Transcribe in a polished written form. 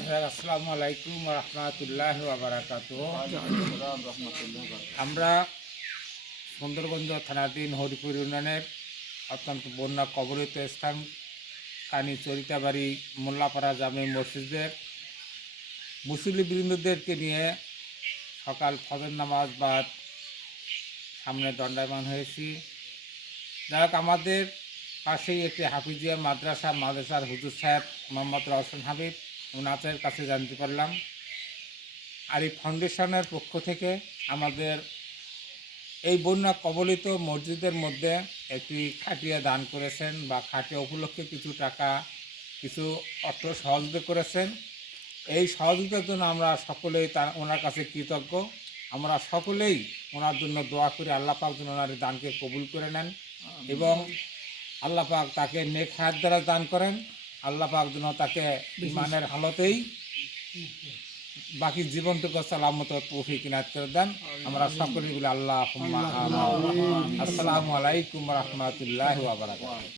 আসসালামু আলাইকুম রহমতুল্লাহ বারাকাতুহু। আমরা সুন্দরগঞ্জ থানাধীন হরিপুর ইউনিয়নের অত্যন্ত বন্যা কবলিত স্থান কানি চরিতাবাড়ি মোল্লাপাড়া জামে মসজিদের মুসল্লিবৃন্দদেরকে নিয়ে সকাল ফজর নামাজ বাদ সামনে দণ্ডায়মান হয়েছি। যাই হোক, আমাদের পাশেই একটি হাফিজিয়া মাদ্রাসার হুজুর সাহেব মোহাম্মদ রওশন হাবিব ওনাদের কাছে জানতে পারলাম আর এই ফাউন্ডেশনের পক্ষ থেকে আমাদের এই বন্যা কবলিত মসজিদের মধ্যে একটি খাটিয়া দান করেছেন বা খাটিয়া উপলক্ষে কিছু টাকা কিছু অর্থ সহযোগিতা করেছেন। এই সহযোগিতার জন্য আমরা সকলেই ওনার কাছে কৃতজ্ঞ। আমরা সকলেই ওনার জন্য দোয়া করি আল্লাহ পাক যেন ওনার দানকে কবুল করে নেন এবং আল্লাহ পাক তাকে নেক হায়াত দ্বারা দান করেন। আল্লাহ পাক যেন তাকে ইমানের হালতেই বাকি জীবনটুকু সালামত তৌফিক ইনায়াত করে দেন। আমরা সকলেই বলি আল্লাহুম্মা আমিন। আসসালামু আলাইকুম ওয়া রাহমাতুল্লাহি ওয়া বারাকাতুহু।